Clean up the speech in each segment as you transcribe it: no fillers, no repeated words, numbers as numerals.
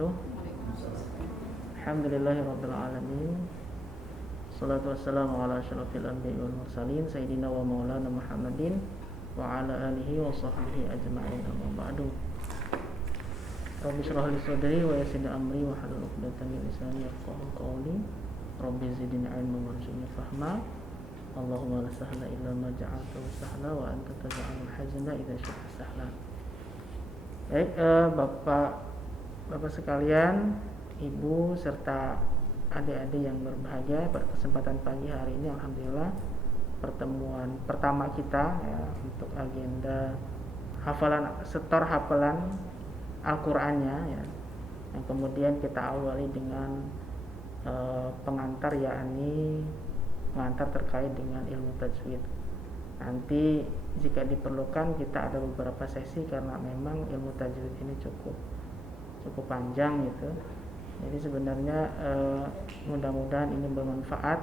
wabarakatuh. Alhamdulillahirabbil alamin. Shalatu wassalamu ala asyrofil anbiya'i wal mursalin sayyidina wa maulana Muhammadin wa ala alihi wa sahbihi ajma'in. Amma ba'du. Rabbi shrah li sadri wa yassir li amri wa hlul 'uqdatam min lisani yafqahu qawli. Rabbi zidni 'ilman warzuqni fahma. Allahumma la sahla illa ma ja'altahu sahla wa anta taj'alul hazna idza syi'ta sahla. Baik, Bapak sekalian, Ibu serta adik-adik yang berbahagia, pada kesempatan pagi hari ini alhamdulillah pertemuan pertama kita ya, untuk agenda setor hafalan Al-Qur'annya ya. Yang kemudian kita awali dengan pengantar, yakni pengantar terkait dengan ilmu tajwid. Nanti jika diperlukan kita ada beberapa sesi karena memang ilmu tajwid ini cukup panjang gitu. Jadi sebenarnya mudah-mudahan ini bermanfaat.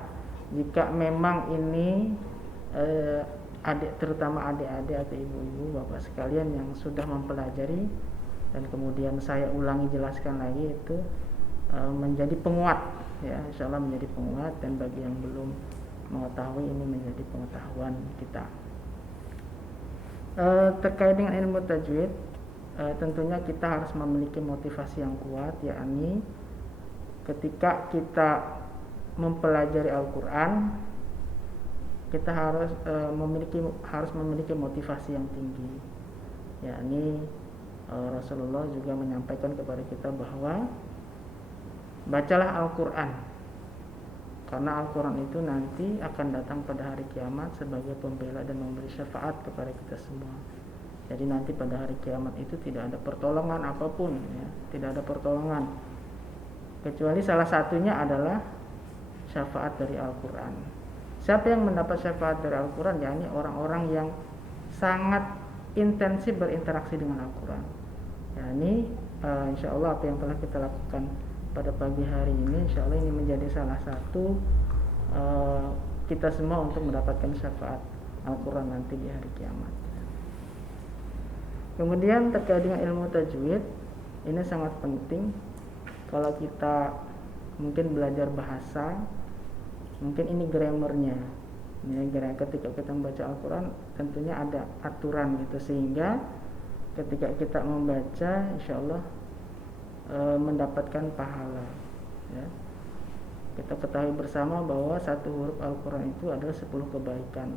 Jika memang ini terutama adik-adik atau ibu-ibu, bapak sekalian yang sudah mempelajari dan kemudian saya ulangi jelaskan lagi, itu menjadi penguat ya, insyaallah menjadi penguat, dan bagi yang belum mengetahui ini menjadi pengetahuan kita. Terkait dengan ilmu tajwid, tentunya kita harus memiliki motivasi yang kuat, yakni ketika kita mempelajari Al-Quran, kita harus memiliki motivasi yang tinggi, yakni Rasulullah juga menyampaikan kepada kita bahwa bacalah Al-Quran, karena Al-Quran itu nanti akan datang pada hari kiamat sebagai pembela dan memberi syafaat kepada kita semua. Jadi nanti pada hari kiamat itu tidak ada pertolongan apapun ya, tidak ada pertolongan kecuali salah satunya adalah syafaat dari Al-Quran. Siapa yang mendapat syafaat dari Al-Quran? Yakni orang-orang yang sangat intensif berinteraksi dengan Al-Quran. Yakni insyaallah apa yang telah kita lakukan pada pagi hari ini, insyaallah ini menjadi salah satu kita semua untuk mendapatkan syafaat Al-Quran nanti di hari kiamat. Kemudian terkait dengan ilmu tajwid, ini sangat penting. Kalau kita mungkin belajar bahasa, mungkin ini grammarnya. Ya, ketika kita membaca Al-Quran tentunya ada aturan gitu, sehingga ketika kita membaca insyaallah mendapatkan pahala ya. Kita ketahui bersama bahwa satu huruf Al-Quran itu adalah 10 kebaikan.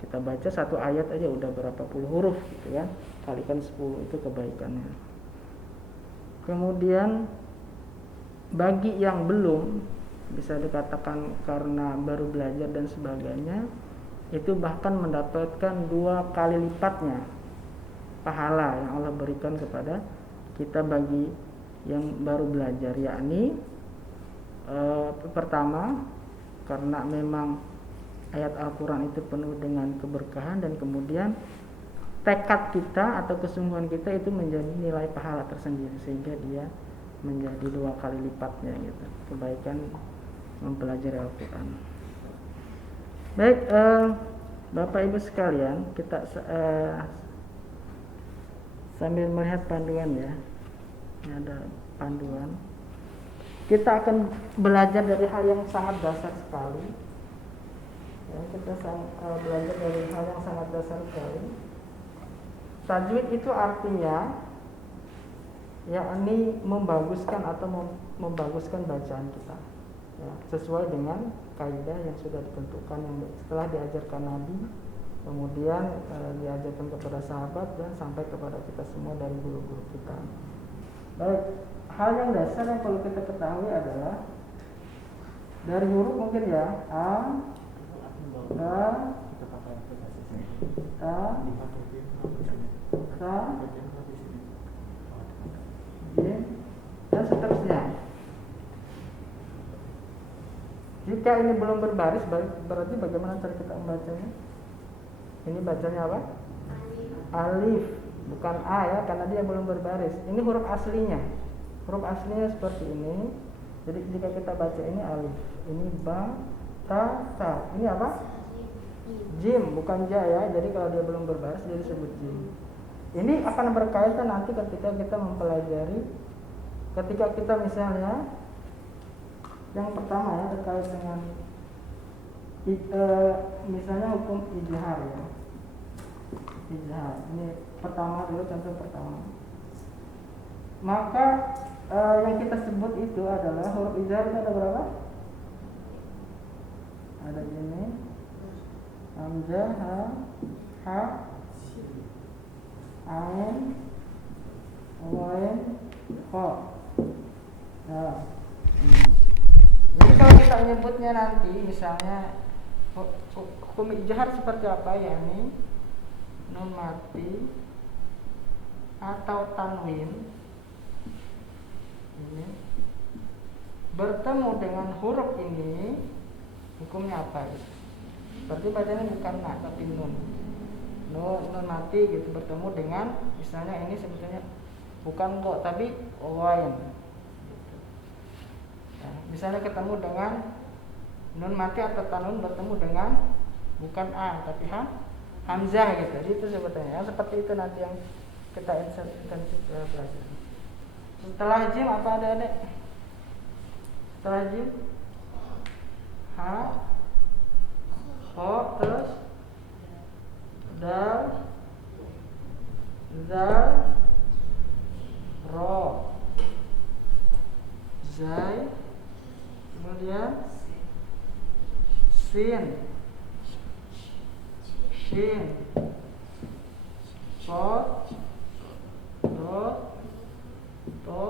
Kita baca satu ayat aja udah berapa puluh huruf gitu kan, kalikan 10 itu kebaikannya. Kemudian bagi yang belum, bisa dikatakan karena baru belajar dan sebagainya, itu bahkan mendapatkan 2 kali lipatnya pahala yang Allah berikan kepada kita bagi yang baru belajar, yakni pertama karena memang ayat Al-Quran itu penuh dengan keberkahan, dan kemudian tekad kita atau kesungguhan kita itu menjadi nilai pahala tersendiri, sehingga dia menjadi 2 kali lipatnya gitu kebaikan mempelajari Al-Quran. Baik, Bapak Ibu sekalian, kita sambil melihat panduan ya. Ini ada panduan. Kita akan belajar dari hal yang sangat dasar sekali. Ya, kita belajar dari hal yang sangat dasar sekali. Tajwid itu artinya yakni membaguskan atau membaguskan bacaan kita ya, sesuai dengan kaidah yang sudah ditentukan, yang setelah diajarkan Nabi, kemudian diajarkan kepada sahabat dan sampai kepada kita semua dari guru-guru kita. Baik, hal yang dasar yang perlu kita ketahui adalah dari huruf mungkin ya, A, Ba, Ta, Sa, Jim, dan seterusnya. Jika ini belum berbaris, berarti bagaimana cara kita membacanya? Ini bacanya apa? Alif, bukan A ya, karena dia belum berbaris. Ini huruf aslinya. Huruf aslinya seperti ini. Jadi jika kita baca ini alif, ini ba, ta, sa. Ini apa? Jim, bukan ja ya. Jadi kalau dia belum berbaris dia disebut jim. Ini akan berkaitan nanti ketika kita mempelajari ketika kita misalnya yang pertama ya terkait dengan misalnya hukum ijhar ya. Ijhar ini pertama dulu, contoh pertama. Maka yang kita sebut itu adalah huruf ijhar itu ada berapa? Ada ini hamzah, ha, ain, wain, kha. Nah, jadi kalau kita menyebutnya nanti misalnya hukum ijhar seperti apa, yakni nun mati atau tanwin ini bertemu dengan huruf ini, hukumnya apa? Berarti bacanya bukan na tapi nun. Nun mati gitu bertemu dengan misalnya ini sebetulnya bukan kok tapi wain. Nah, misalnya ketemu dengan nun mati atau tanwin bertemu dengan bukan a tapi hamzah gitu. Jadi itu sebetulnya seperti itu nanti yang kita intensif belajar. Setelah jim apa ada adek? Setelah jim ha, ho, terus dal, zal, ro, zai, kemudian sin, shin, sod, dot, to,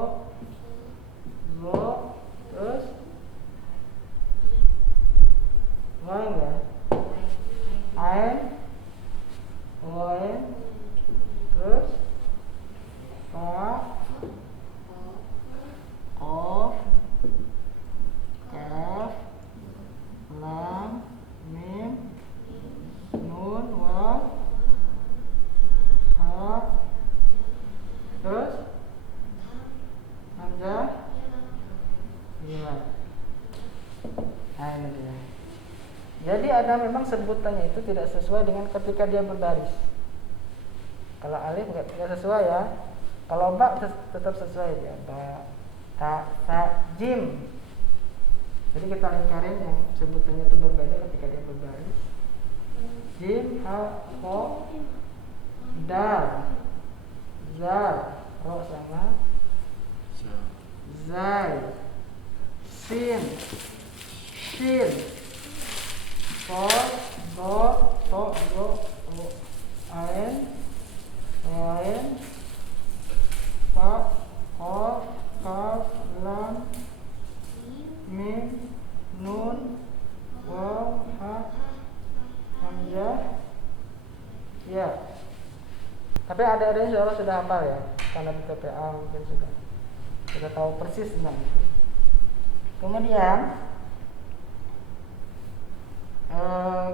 zo, terus wain ya, ain, wain, terus ka, qaf, kaf, lam, mim, nun, waw, ha, terus hamzah, ya. Nah ini dia. Jadi ada memang sebutannya itu tidak sesuai dengan ketika dia berbaris. Kalau alif nggak sesuai ya. Kalau ba tetap sesuai ya. Ba, ta, sa, jim. Jadi kita lingkarin yang sebutannya itu berbeda ketika dia berbaris. Jim, ha, ho, dal, zal, ro sama zai, sin, shin, sod, do, to, zo, ain, wain, ka, qaf, kaf, lam, mim, nun, waw, ha, hamzah. Ya. Tapi ada insya Allah sudah hafal ya, karena di TPA mungkin sudah tahu persis tentang itu. Kemudian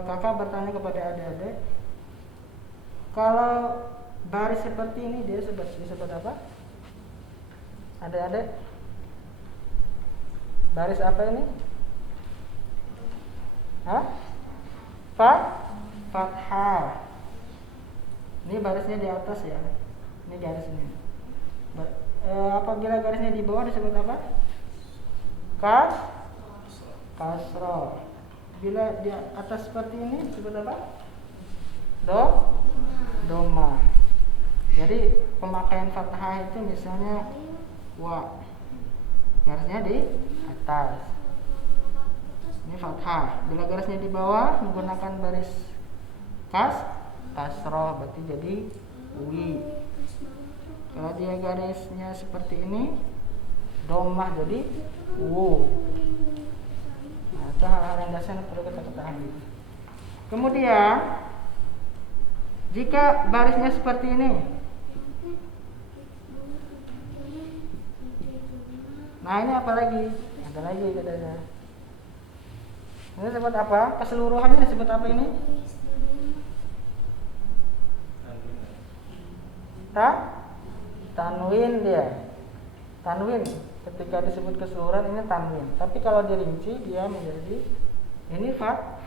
kakak bertanya kepada adik-adik, kalau baris seperti ini dia disebut apa? Adik-adik, baris apa ini? Hah? Fathah. Ini barisnya di atas ya. Ini garisnya. Apabila garisnya di bawah disebut apa? Kasroh. Bila di atas seperti ini disebut apa? Doma. Jadi pemakaian fathah itu misalnya wa, garisnya di atas. Ini fathah. Bila garisnya di bawah menggunakan baris kasroh, berarti jadi wi. Kalau dia garisnya seperti ini domah, jadi wu. Nah, itu hal-hal yang dasar yang perlu kita ketahui. Kemudian jika barisnya seperti ini, nah ini apa lagi? Ada lagi katanya. Ini disebut apa? Keseluruhannya disebut apa ini? Tanwin dia. Tanwin ketika disebut keseluruhan ini tanwin. Tapi kalau dirinci dia menjadi ini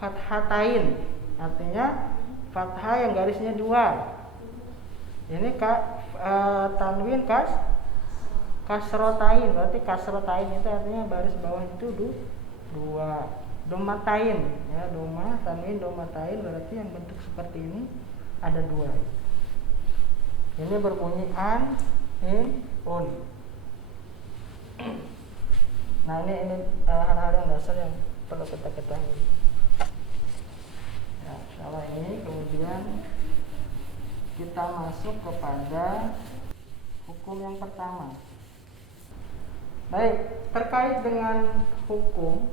fathatain. Artinya fathah yang garisnya dua. Ini tanwin kasrotain, berarti kasrotain itu artinya baris bawah itu dua. Domatain, ya, doma tanwin domatain berarti yang bentuk seperti ini ada dua. Ini berbunyi an, in, un. Nah ini hal-hal yang dasar yang perlu kita ketahui. Ya, insyaallah ini kemudian kita masuk kepada hukum yang pertama. Baik, terkait dengan hukum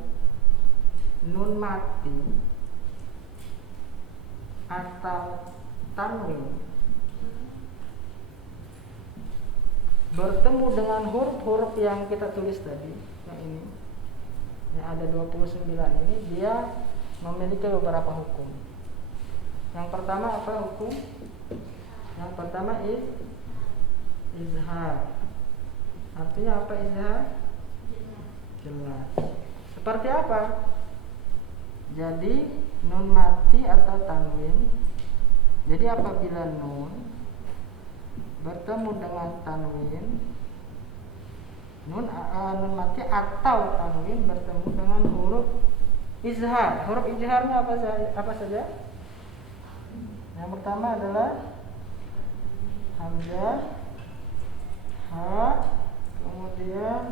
nun mati atau tanwin bertemu dengan huruf-huruf yang kita tulis tadi, yang ini, yang ada 29 ini, dia memiliki beberapa hukum. Yang pertama apa hukum? Yang pertama izhar. Artinya apa izhar? Jelas. Seperti apa? Jadi nun mati atau tanwin. Jadi apabila nun bertemu dengan tanwin, nun mati atau tanwin bertemu dengan huruf izhar. Huruf izharnya apa saja? Yang pertama adalah hamzah, ha, kemudian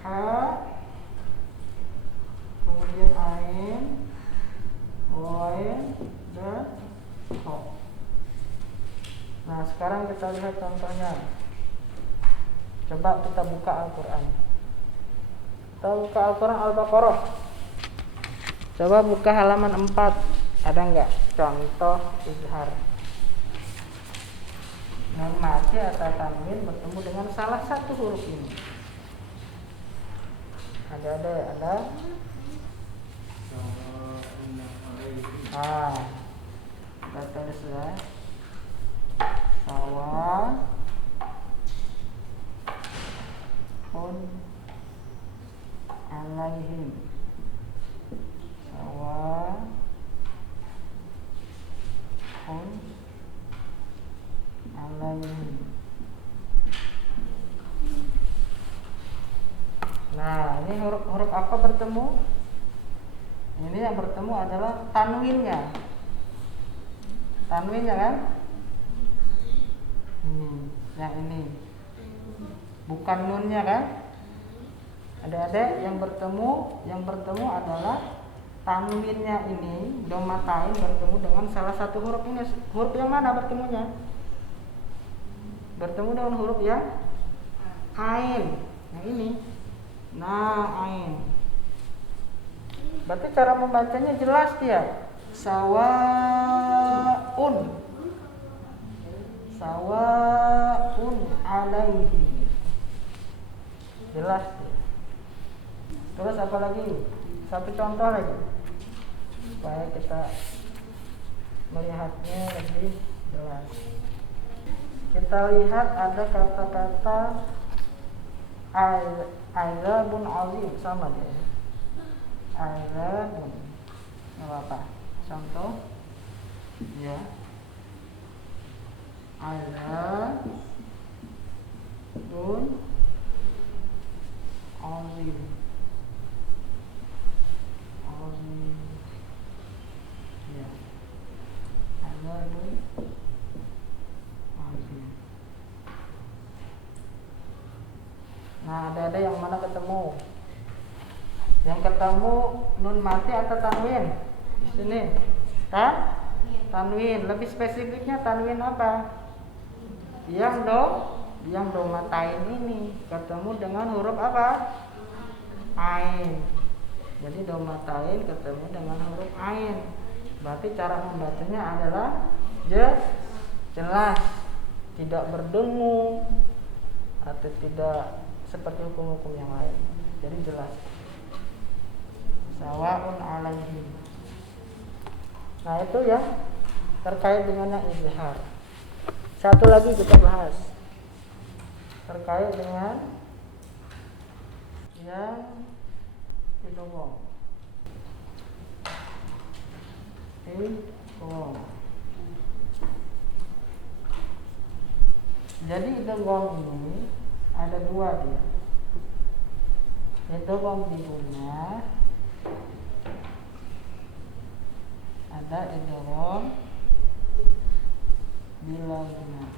ha, kemudian ain, wain, dan ho. Nah sekarang kita lihat contohnya. Coba kita buka Al-Quran. Kita buka Al-Quran Al-Baqarah. Coba buka halaman 4. Ada enggak contoh izhar? Nun mati atau tanwin bertemu dengan salah satu huruf ini. Ada. Kita tulis ya. Sawa un alaihim. Sawa un alaihim. Nah, ini huruf apa bertemu? Ini yang bertemu adalah tanwinnya. Tanwinnya kan? Yang ini. Bukan nunnya kan? Ada yang bertemu adalah tanwinnya ini, domatain bertemu dengan salah satu huruf ini. Huruf yang mana bertemunya? Bertemu dengan huruf yang ain. Yang ini. Nah, ain. Berarti cara membacanya jelas dia. Sawaun alaihi. Jelas dia. Terus apa lagi? Satu contoh lagi supaya kita melihatnya lebih jelas. Kita lihat ada kata-kata azabun azim, sama dia. Azabun, nggak apa-apa. Contoh, ya. Azabun azim. Ya. Azabun azim. Nah, ada yang mana ketemu? Yang ketemu nun mati atau tanwin? Di sini. Tanwin. Lebih spesifiknya tanwin apa? Yang domatain ini ketemu dengan huruf apa? Ain. Jadi domatain ketemu dengan huruf ain. Berarti cara membacanya adalah jelas, tidak berdengung atau tidak seperti hukum-hukum yang lain. Jadi jelas. Sawaun alaihim. Nah, itu ya terkait dengan yang izhar. Satu lagi kita bahas terkait dengan yang idgham. Jadi idgham ini Ada dua dia. Idgham bi gunnah, ada idgham bila gunnah.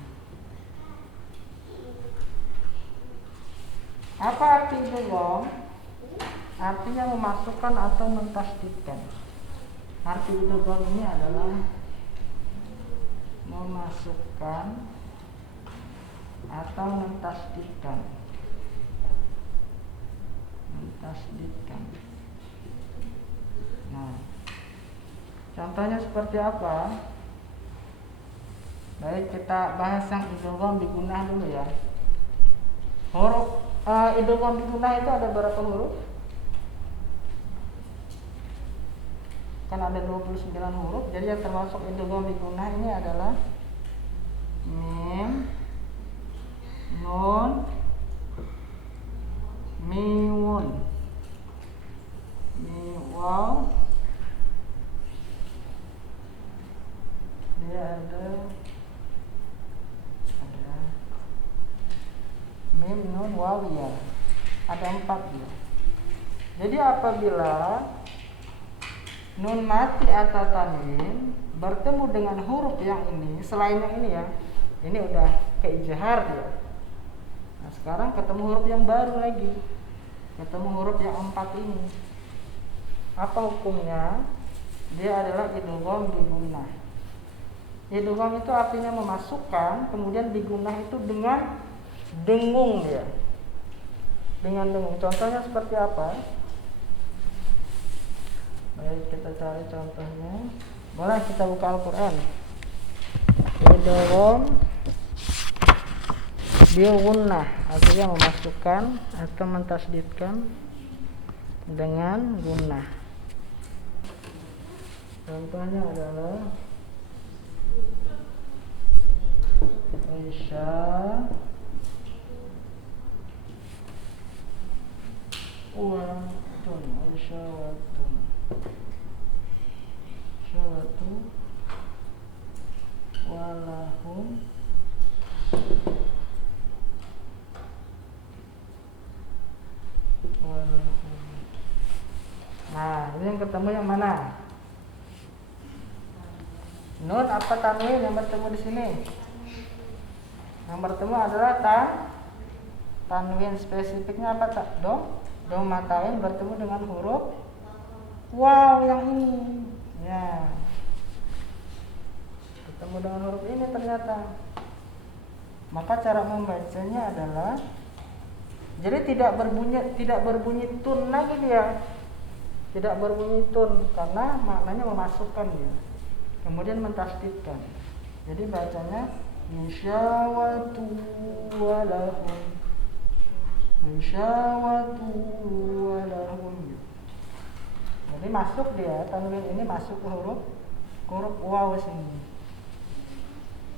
Apa arti idgham? Artinya memasukkan atau mentasdidkan. Arti idgham ini adalah memasukkan atau mentasdidkan. Nah, contohnya seperti apa? Baik, kita bahas yang idgham bi gunnah dulu ya. Huruf idgham bi gunnah itu ada berapa huruf? Kan ada 29 huruf. Jadi yang termasuk idgham bi gunnah ini adalah mim, nun, mimun, waw. Dia ada mim, nun, waw, ya. Ada 4 dia. Jadi apabila nun mati atau tanwin bertemu dengan huruf yang ini, selain yang ini ya, ini udah keijhar dia. Nah, sekarang ketemu huruf yang baru lagi, ketemu huruf yang 4 ini. Apa hukumnya? Dia adalah idgham bi gunnah. Idgham itu artinya memasukkan, kemudian bi gunnah itu dengan dengung ya. Dengan dengung. Contohnya seperti apa? Baik, kita cari contohnya. Boleh kita buka Al-Quran. Idgham bi gunnah artinya memasukkan atau mentasdidkan dengan gunnah. Contohnya adalah Aisyah watun, Aisyah watun, syawatu walahum walahum. Nah, ini yang ketemu yang mana? Nun apa tanwin yang bertemu di sini? Yang bertemu adalah tanwin. Spesifiknya apa tak? Dom matain bertemu dengan huruf waw yang ini. Ya. Ketemu dengan huruf ini ternyata. Maka cara membacanya adalah, jadi tidak berbunyi tun lagi dia. Tidak berbunyi tun karena maknanya memasukkan dia. Kemudian mentasdidkan. Jadi bacanya insyawatu walahum, insyawatu walahum. Jadi masuk dia, tanwin ini masuk ke huruf waw sini.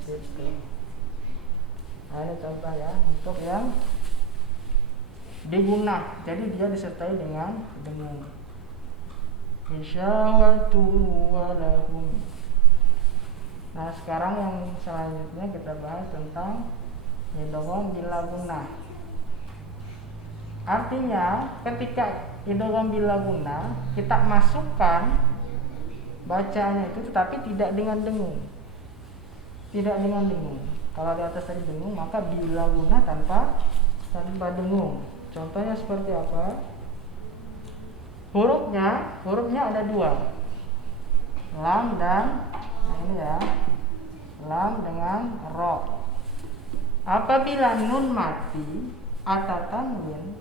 Gitu. Nah, ini contoh ya untuk yang digunnah. Jadi dia disertai dengan insyawatu walahum. Nah, sekarang yang selanjutnya kita bahas tentang idgham bila gunnah. Artinya ketika idgham bila gunnah kita masukkan bacaannya itu, tetapi tidak dengan dengung. Tidak dengan dengung. Kalau di atas tadi dengung, maka bila gunnah tanpa dengung. Contohnya seperti apa? Hurufnya ada 2. Lam dan ini ya, lam dengan ro. Apabila nun mati atau tanwin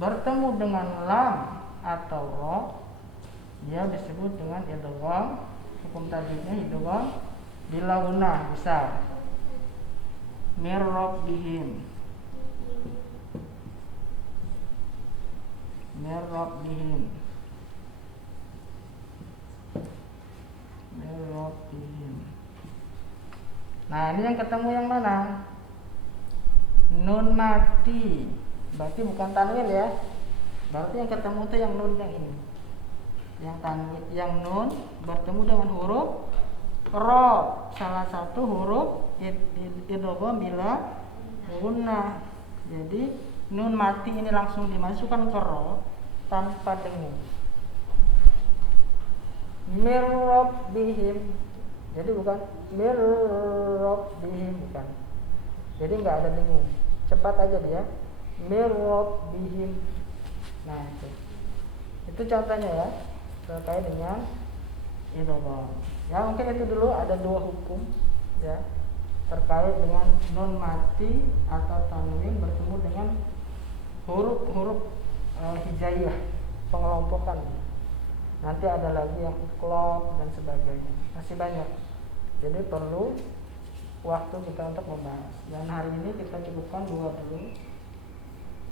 bertemu dengan lam atau ro, dia disebut dengan idgham. Hukum tajwidnya idgham bila gunnah besar. Mir rabbihim, mir rabbihim, mir rabbihim. Nah, ini yang ketemu yang mana? Nun mati, berarti bukan tanwin ya. Berarti yang ketemu itu yang nun yang ini. Yang tanwin, yang nun bertemu dengan huruf ro, salah satu huruf idgham bila gunnah. Jadi nun mati ini langsung dimasukkan ke ro tanpa dengung. Mir rabbihim. Jadi bukan mir rabbihim, bukan. Jadi nggak ada dengung. Cepat aja dia. Mir rabbihim. Nah itu contohnya ya, terkait dengan idgham. Ya mungkin itu dulu, ada dua hukum ya terkait dengan nun mati atau tanwin bertemu dengan huruf-huruf hijaiyah, pengelompokan. Nanti ada lagi yang iqlab dan sebagainya, masih banyak. Jadi perlu waktu kita untuk membahas. Dan hari ini kita cukupkan dua dulu,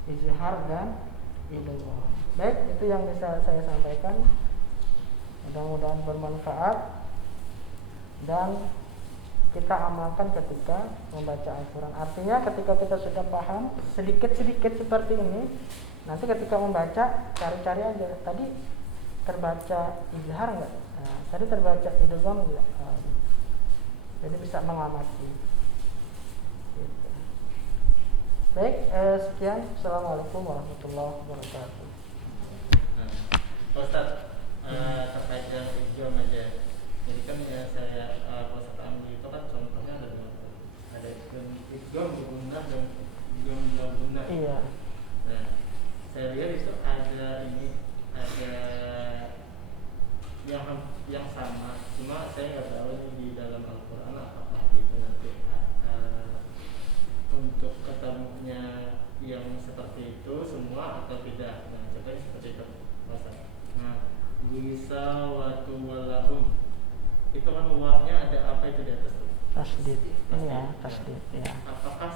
izhar dan idgham. Baik, itu yang bisa saya sampaikan. Mudah-mudahan bermanfaat dan kita amalkan ketika membaca Al-Quran. Artinya ketika kita sudah paham sedikit-sedikit seperti ini, nanti ketika membaca cari-cari aja. Tadi terbaca izhar enggak? Nah, tadi terbaca idgham enggak? Jadi bisa mengamati. Gitu. Baik, sekian. Assalamualaikum warahmatullahi wabarakatuh. Ustaz, terkait dengan idgham aja. Jadi kan ya saya Ustaz ambil itu kan contohnya ada idgham gunnah dan idgham bila gunnah. Iya. Nah, saya lihat itu ada yang sama, cuma saya nggak tahu ini di dalam Al-Quran apakah itu nanti untuk ketemunya yang seperti itu semua atau tidak. Nah, contohnya seperti itu, Ustaz. Nah, bisa watu walahum itu kan wawnya ada apa itu di atas itu? Tasdid. Iya, tasdid. Ya. Apakah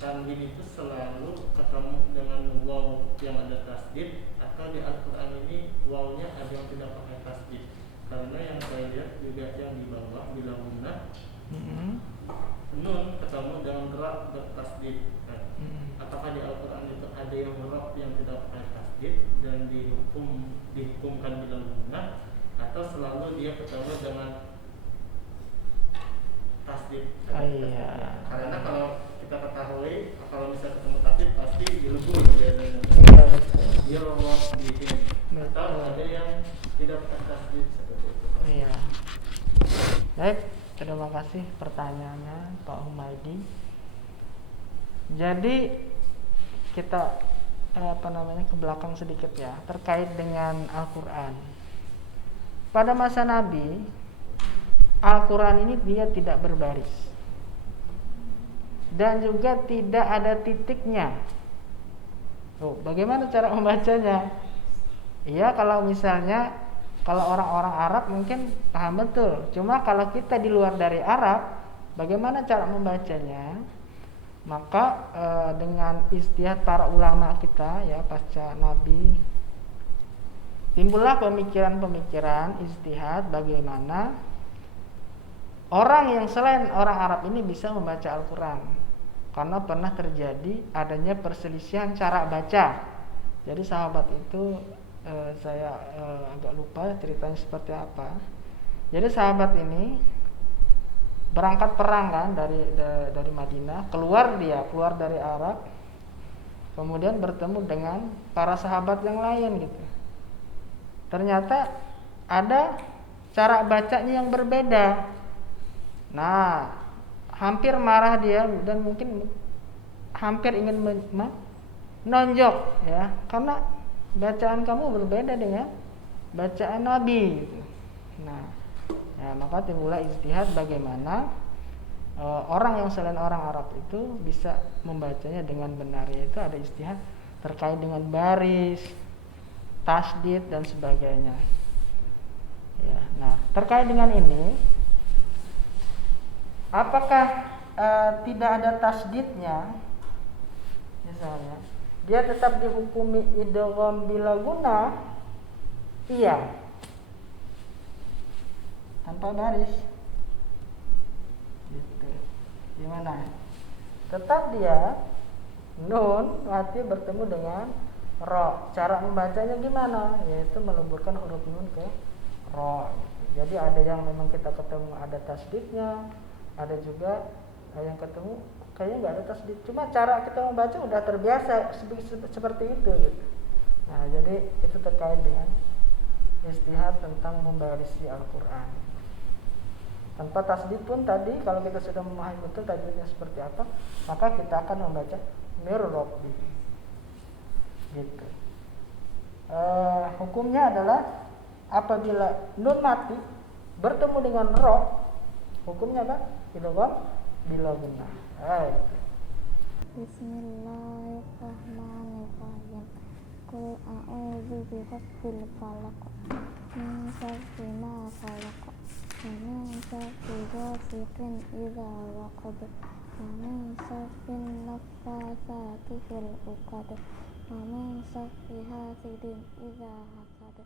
tanwin itu selalu ketemu dengan waw yang ada tasdid, atau di Al-Quran ini wawnya ada yang tidak pakai tasdid? Karena yang saya lihat juga yang di bawah bila gunnah nun ketemu dengan ra bertasdid. Nah, apakah di Al-Quran itu ada yang ra yang tidak pakai tasdid dan dihukumkan bila gunnah, atau selalu dia ketemu dengan tasdid? Iya. Karena kalau kita ketahui, kalau misalnya ketemu tasdid pasti dilebur biasanya. Iya, betul. Dia lolos di sini. Betul. Atau ada yang tidak pakai tasdid seperti itu. Iya. Baik, terima kasih pertanyaannya Pak Humaydi. Jadi kita ke belakang sedikit ya terkait dengan Al-Quran. Pada masa Nabi, Al-Quran ini dia tidak berbaris dan juga tidak ada titiknya. Bagaimana cara membacanya? Iya, kalau misalnya kalau orang-orang Arab mungkin paham betul. Cuma kalau kita di luar dari Arab, bagaimana cara membacanya? Maka dengan ijtihad para ulama kita ya pasca Nabi, timbullah pemikiran-pemikiran ijtihad bagaimana orang yang selain orang Arab ini bisa membaca Al-Quran. Karena pernah terjadi adanya perselisihan cara baca. Jadi sahabat itu saya agak lupa ceritanya seperti apa. Jadi sahabat ini berangkat perang kan dari Madinah, keluar dari Arab, kemudian bertemu dengan para sahabat yang lain gitu. Ternyata ada cara bacanya yang berbeda. Nah, hampir marah dia dan mungkin hampir ingin menonjok ya, karena bacaan kamu berbeda dengan bacaan Nabi gitu. Nah, ya, maka timbullah ijtihad bagaimana orang yang selain orang Arab itu bisa membacanya dengan benar, yaitu ada ijtihad terkait dengan baris, tasdid dan sebagainya. Ya, nah terkait dengan ini, apakah tidak ada tasdidnya? Misalnya, dia tetap dihukumi idgham bila gunnah? Iya, tanpa baris. Gitu. Gimana? Tetap dia nun mati bertemu dengan ro. Cara membacanya gimana? Yaitu meleburkan huruf nun ke ro. Jadi ada yang memang kita ketemu ada tasdidnya, ada juga yang ketemu kayaknya nggak ada tasdid. Cuma cara kita membaca udah terbiasa seperti itu gitu. Nah, jadi itu terkait dengan istihad tentang membarisi Al-Quran. Tanpa tasdid pun tadi, kalau kita sudah memahami betul tajwidnya seperti apa, maka kita akan membaca mir rabbi gitu. Hukumnya adalah apabila nun mati bertemu dengan ro, hukumnya apa? Idgham bila gunnah. Gitu. Bismillahirrahmanirrahim. Qul a'udzu birabbil falaq min syarri ma khalaq wa min syarri ghasiqin idza waqab wa min syarri naffatsati fil 'uqad wa min syarri hasidin idza hasad.